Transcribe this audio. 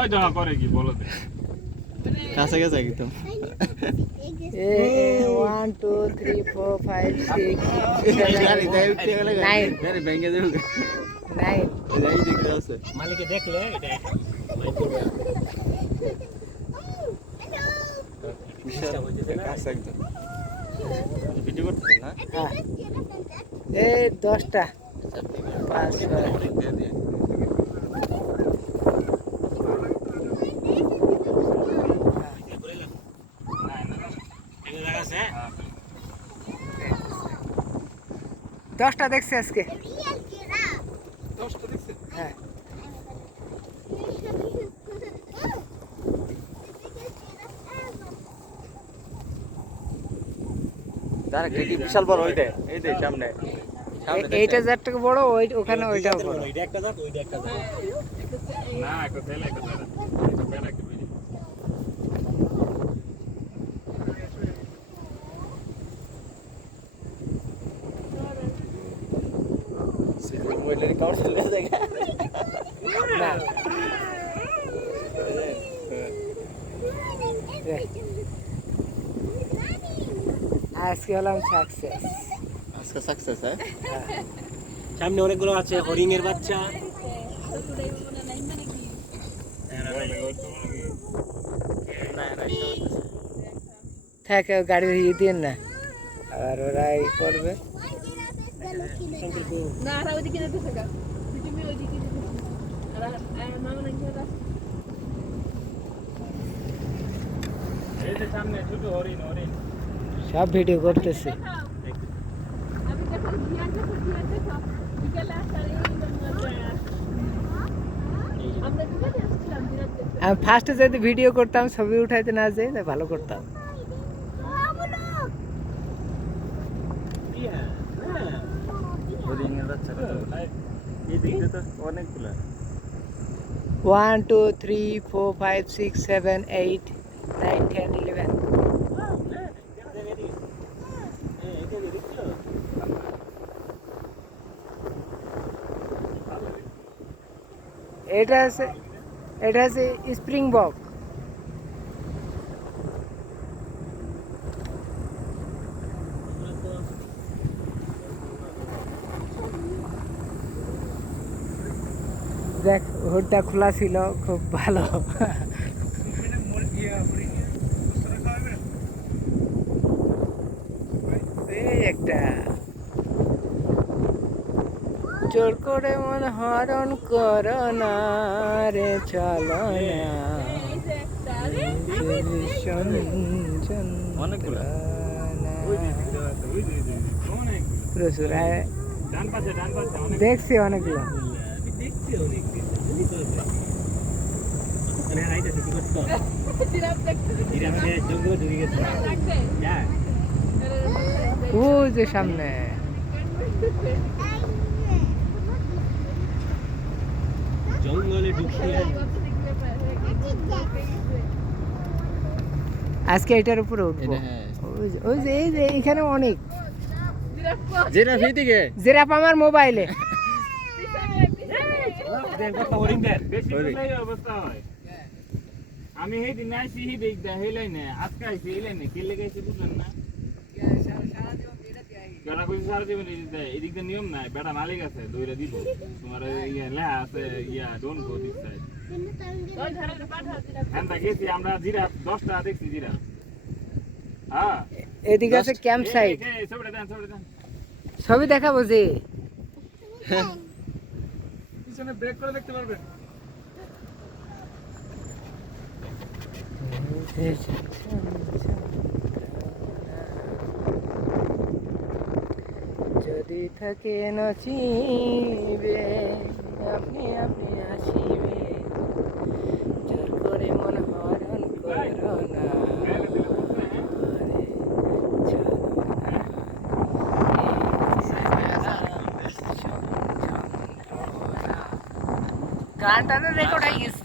ওই দেখা করে কি বলো দে কাছে গেছে একদম 1 2 3 4 5 6 গাড়ি দেয় উঠতে গেলে গাড়ি ভেঙে দেবে 9 এই দেখতে আছে মালিকে দেখলে এটা কাছে একদম ভিডিও করতেছেন না হ্যাঁ এই 10টা 5 10টা দেখছি আজকে 10টা দেখছেন হ্যাঁ তার কি বিশাল বড় ওইটা এই দে সামনে এইটা যার থেকে বড় ওই ওখানে ওইটাও বড় ওইটা একটা দাঁত ওইটা একটা দাঁত না একটা ফেলে একটা ফেলে একটা ফেলে একটা বুঝি সিভিল মোবাইলের কাউন্ট চলে যায় না আজকে হলাম সাকসেস আজকে সাকসেস হ্যাঁ সামনে অনেকগুলো আছে হরিং এর বাচ্চা থাকে গাড়ি দিয়ে দিন না আর ওরাই করবে না আর ওইদিকে যেতেছে গা তুমি ওইদিকে যেতেছে আর মামা নাকি ওটা এই যে সামনে ছোট হরিণ হরিণ সব ভিডিও করতেছে আমি যখন ধ্যান দেখো বিকেলে আসলে আমরা দুজন আসছিলাম বিরাট দেখতে আমি ফার্স্টে যদি ভিডিও করতাম ছবি উঠাইতে না যাই তাহলে ভালো করতাম হরিং এর বাচ্চা এই দিকে তো অনেকগুলো 1 2 3 4 5 6 7 8 9 10 11 এটা আছে স্প্রিং বক দেখ হুডটা খোলা ছিল খুব ভালো এই একটা জোর করে মন হরণ করো না রে চলো না অনেকগুলো অনেক প্রচুর ডান পাশে অনেক দেখছি অনেকগুলো জিরাফ দেখতে ও যে সামনে জঙ্গলে ঢুকিয়ে আজকে এটার উপরে উঠবো হ্যাঁ ওই যে এই যে এইখানে অনেক যেটা ফিদিকে জিরাফ আমার মোবাইলে হরিং দেন বেশি এই অবস্থা হয় আমি এই দিন আইছি হি দেখ দা এই লাইনে আজকে আইছি এই লাইনে কে লেগেছে বুঝলেন না বেড়া কইছে সারা জীবন এদিক দিয়ে নিয়ম নাই বেড়া মালিক আছে দইরা দিব তোমার ইয়া লেখা আছে ইয়া ডোন্ট গো দিস সাইড ওই ধরে পাঠা জিরাফ হ্যাঁ গেছি আমরা জিরাফ 10টা দেখছি জিরাফ হ্যাঁ এদিকে আছে ক্যাম্প সাইট এই ছবিটা দেন ছবি দেখাবো যে পিছনে ব্রেক করে দেখতে পারবেন যদি থাকে নচিবে আপনি আপনি আসিবে জোর করে মন হরণ করো না গানটা রেকর্ড হয়ে গেছে